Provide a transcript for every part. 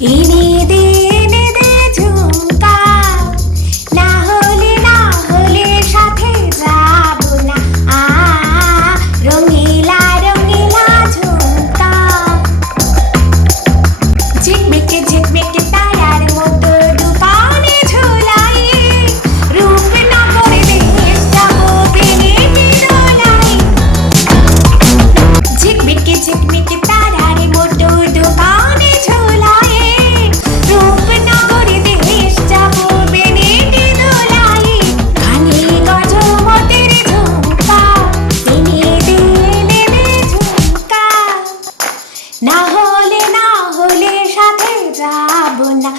এনে দে এনে দে ঝুমকা, না হলে সাথে যাবো না। রঙিলা রঙিলা ঝুমকা, ঝিকমিকে ঝিকমিকে তারার মতো দোকানে ঝোলাই, রূপনগরে দেশ যাবো বেনেটি দোলাই। ঝিকমিকে ঝিকমিকে তারার মতো দোকানে ঝোলাই, রূপনগরে দেশ যাবো বেনেটি দোলাই। কানে গজমতের ঝুমকা, এনে দে ঝুমকা, না হলে সাথে যাবো না।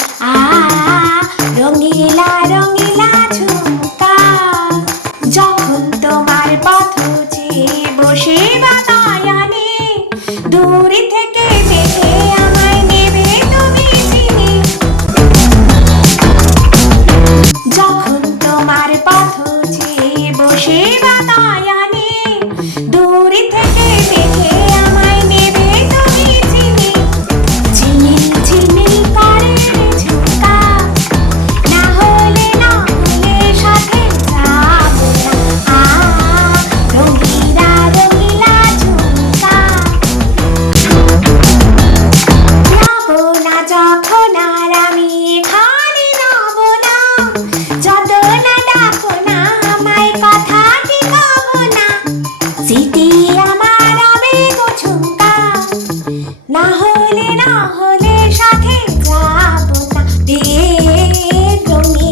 রঙিলা রঙিলা ঝুমকা, যখন তোমার পথ চেয়ে বসে বাতায়নে, দূর থেকে দেখে আমায় নেবে তুমি চিনে। যখন তোমার পথ চেয়ে বসে বাতায়নে, দূর থেকে দেখে আমায় নেবে তুমি চিনে। ঝিলমিল ঝিলমিল করে ঝুমকা, না হলে সাথে যাবো না। রঙিলা রঙিলা ঝুমকা, রবো না যখন আর আমি এখানে রবো না, যত না ডাকো না আমায় কথাটি কবো না। স্মৃতি আমার আবেগ ঝুমকা, না হলে সাথে যাবো না। রে রঙিলা